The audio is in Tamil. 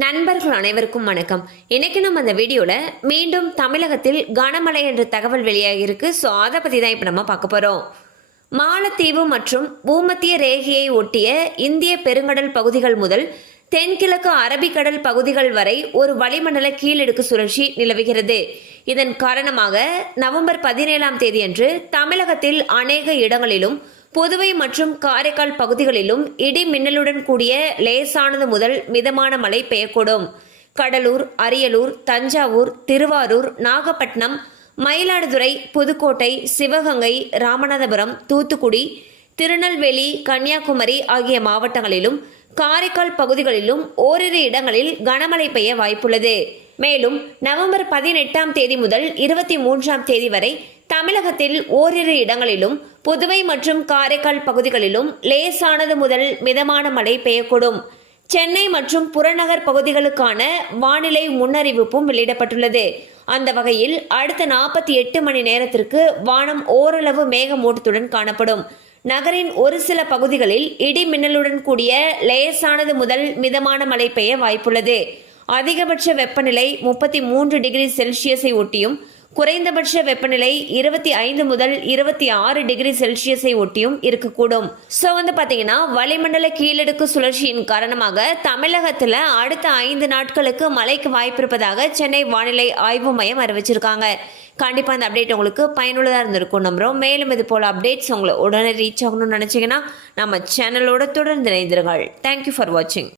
நண்பர்கள் அனைவருக்கும் வணக்கம். இன்னைக்கு நம்ம அந்த வீடியோவில் மீண்டும் தமிழகத்தில் கனமழை என்ற தகவல் வெளியாகியிருக்கு. ஸோ அதை பற்றி தான் இப்போ நம்ம பார்க்க போகிறோம் மாலத்தீவு மற்றும் பூமத்திய ரேகையை ஒட்டிய இந்திய பெருங்கடல் பகுதிகள் முதல் தென்கிழக்கு அரபிக்கடல் பகுதிகள் வரை ஒரு வளிமண்டல கீழடுக்கு சுழற்சி நிலவுகிறது. இதன் காரணமாக நவம்பர் பதினேழாம் தேதியன்று தமிழகத்தில் அநேக இடங்களிலும் புதுவை மற்றும் காரைக்கால் பகுதிகளிலும் இடி மின்னலுடன் கூடிய லேசானது முதல் மிதமான மழை பெய்யக்கூடும். கடலூர் அரியலூர் தஞ்சாவூர் திருவாரூர் நாகப்பட்டினம் மயிலாடுதுறை புதுக்கோட்டை சிவகங்கை ராமநாதபுரம் தூத்துக்குடி திருநெல்வேலி கன்னியாகுமரி ஆகிய மாவட்டங்களிலும் காரைக்கால் பகுதிகளிலும் ஓரிரு இடங்களில் கனமழை பெய்ய வாய்ப்புள்ளது. மேலும் நவம்பர் பதினெட்டாம் தேதி முதல் இருபத்தி மூன்றாம் தேதி வரை தமிழகத்தில் ஓரிரு இடங்களிலும் புதுவை மற்றும் காரைக்கால் பகுதிகளிலும் லேசானது முதல் மிதமான மழை பெய்யக்கூடும். சென்னை மற்றும் புறநகர் பகுதிகளுக்கான வானிலை முன்னறிவிப்பும் வெளியிடப்பட்டுள்ளது. அந்த வகையில் அடுத்த நாற்பத்தி எட்டு மணி நேரத்திற்கு வானம் ஓரளவு மேகமூட்டத்துடன் காணப்படும். நகரின் ஒரு சில பகுதிகளில் இடி மின்னலுடன் கூடிய லேசானது முதல் மிதமான மழை பெய்ய வாய்ப்புள்ளது. அதிகபட்ச வெப்பநிலை முப்பத்தி மூன்று டிகிரி செல்சியஸை ஒட்டியும் குறைந்தபட்ச வெப்பநிலை இருபத்தி ஐந்து முதல் இருபத்தி ஆறு டிகிரி செல்சியஸை ஒட்டியும் இருக்கக்கூடும். ஸோ வந்து பார்த்தீங்கன்னா வளிமண்டல கீழடுக்கு சுழற்சியின் காரணமாக தமிழகத்தில் அடுத்த ஐந்து நாட்களுக்கு மழைக்கு வாய்ப்பிருப்பதாக சென்னை வானிலை ஆய்வு மையம் அறிவிச்சிருக்காங்க. கண்டிப்பாக அந்த அப்டேட் உங்களுக்கு பயனுள்ளதாக இருந்திருக்கும் நம்புகிறோம் மேலும் இது போல் அப்டேட்ஸ் உங்களை உடனே ரீச் ஆகணும்னு நினச்சிங்கன்னா நம்ம சேனலோட தொடர்ந்து இணைந்திருங்கள். தேங்க்யூ ஃபார் வாட்சிங்